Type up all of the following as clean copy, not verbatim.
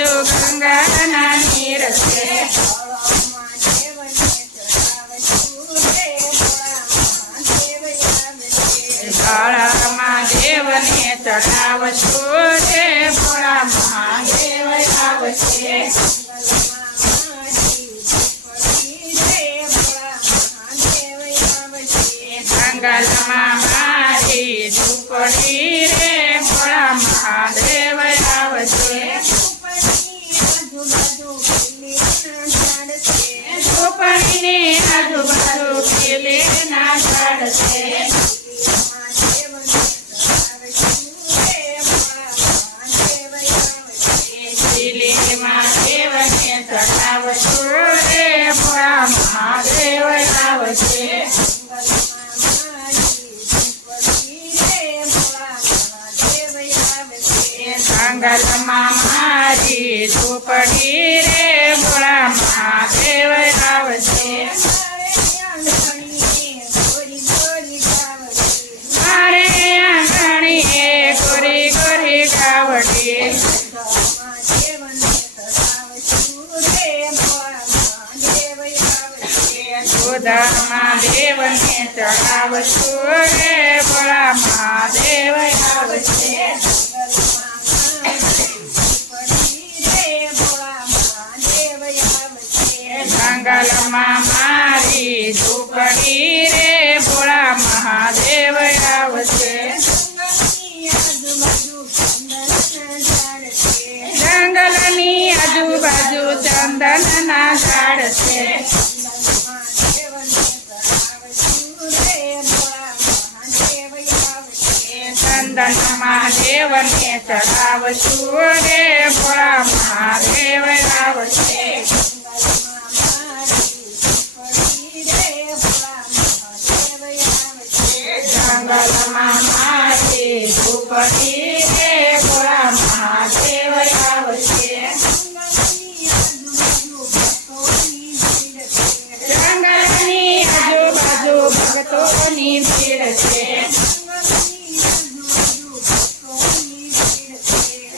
બાજુ ગંગાના નીર છે કાળામાં દેવને ચડાવશું રે ભોળા મહાદેવ આવશે જંગલમાં મારી ઝૂંપડી રે ભોળા મહાદેવ આવશે ઝૂંપડીની આજુબાજુ કેલીના ઝાડ છે ચડાવશું રે ભોળા મહાદેવ આવશે જંગલમાં મારી ઝૂંપડી રે ભોળા મહાદેવ આવશે મારે આંગણીએ ગોરી ગોરી ગાવડી ગોદામાં દેવને ચડાવશું રે ભોળા મહાદેવ આવશે જંગલમાં મારી ઝૂંપડી રે ભોળા મહાદેવ આવશે જંગલની આજુબાજુ ચંદનના ઝાડ છે ચંદનમાં દેવને ચડાવશું રે ભોળા મહાદેવ આવશે જંગલમાં મારી ઝૂંપડી રે ભોળા મહાદેવ આવશે જંગલની આજુબાજુ ભક્તોની ભીડ છે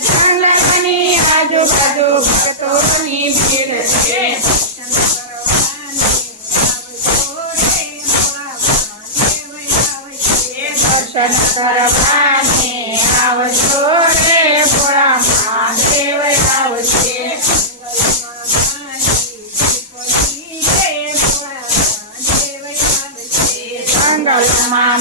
જંગલની આજુબાજુ ભક્તોની ભીડ છે દર્શન કરવાને આવજો રે ભોળા મહાદેવ આવશે જંગલમાં